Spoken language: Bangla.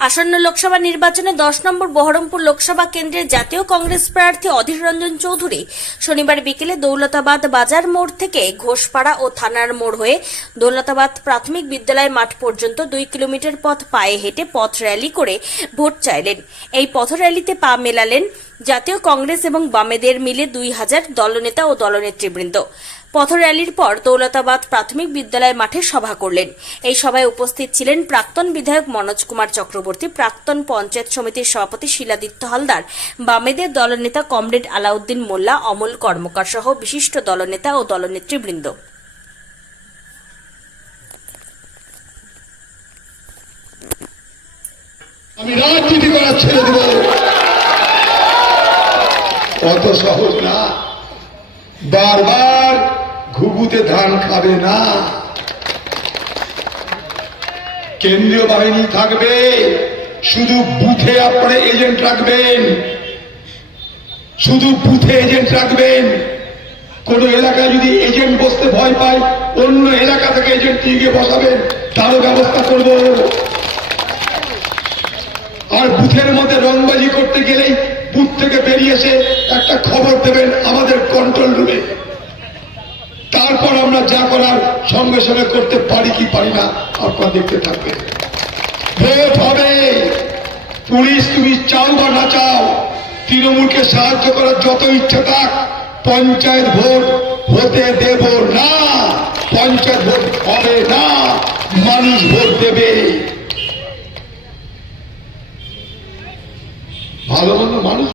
আসন্ন লোকসভা নির্বাচনে দশ নম্বর বহরমপুর লোকসভা কেন্দ্রের জাতীয় কংগ্রেস প্রার্থী অধীর রঞ্জন চৌধুরী শনিবার বিকেলে দৌলতাবাদ বাজার মোড় থেকে ঘোষপাড়া ও থানার মোড় হয়ে দৌলতাবাদ প্রাথমিক বিদ্যালয় মাঠ পর্যন্ত দুই কিলোমিটার পথ পায়ে হেঁটে পথ র্যালি করে ভোট চাইলেন। এই পথ র্যালিতে পা মেলালেন জাতীয় কংগ্রেস এবং বামেদের মিলে দুই হাজার দলনেতা ও দলনেতৃবৃন্দ পথ র্যালির পর দৌলতাবাদ প্রাথমিক বিদ্যালয় মাঠে সভা করলেন। এই সভায় উপস্থিত ছিলেন প্রাক্তন বিধায়ক মনোজ কুমার চক্রবর্তী, প্রাক্তন পঞ্চায়েত সমিতির সভাপতি শিলাদিত্য হালদার, বামেদের দলনেতা কমরেড আলাউদ্দিন মোল্লা, অমল কর্মকার সহ বিশিষ্ট দলনেতা ও দলনেতৃবৃন্দ আমি রাজনীতি করার ছেড়ে দেব অত সহজ না? বারবার ঘুঘুতে ধান খাবে না। কেন্দ্রীয় বাহিনী থাকবে, শুধু বুথে আপনারা এজেন্ট রাখবেন। শুধু বুথে এজেন্ট রাখবেন। কোন এলাকায় যদি এজেন্ট বসতে ভয় পায়, অন্য এলাকা থেকে এজেন্ট নিয়ে গিয়ে বসাবেন, তারও ব্যবস্থা করব। আর বুথের মধ্যে রংবাজি করতে গেলেই যা করার সঙ্গে সঙ্গে করতে পারি কি পারি না, আপনারা দেখতে থাকবেন। পুলিশ, তুমি চাও বা না চাও, তৃণমূলকে সাহায্য করার যত ইচ্ছা থাক, পঞ্চায়েত ভোট হতে দেব না। পঞ্চায়েত ভোট হবে না, মানুষ ভোট দেবে। ভালো মানুষ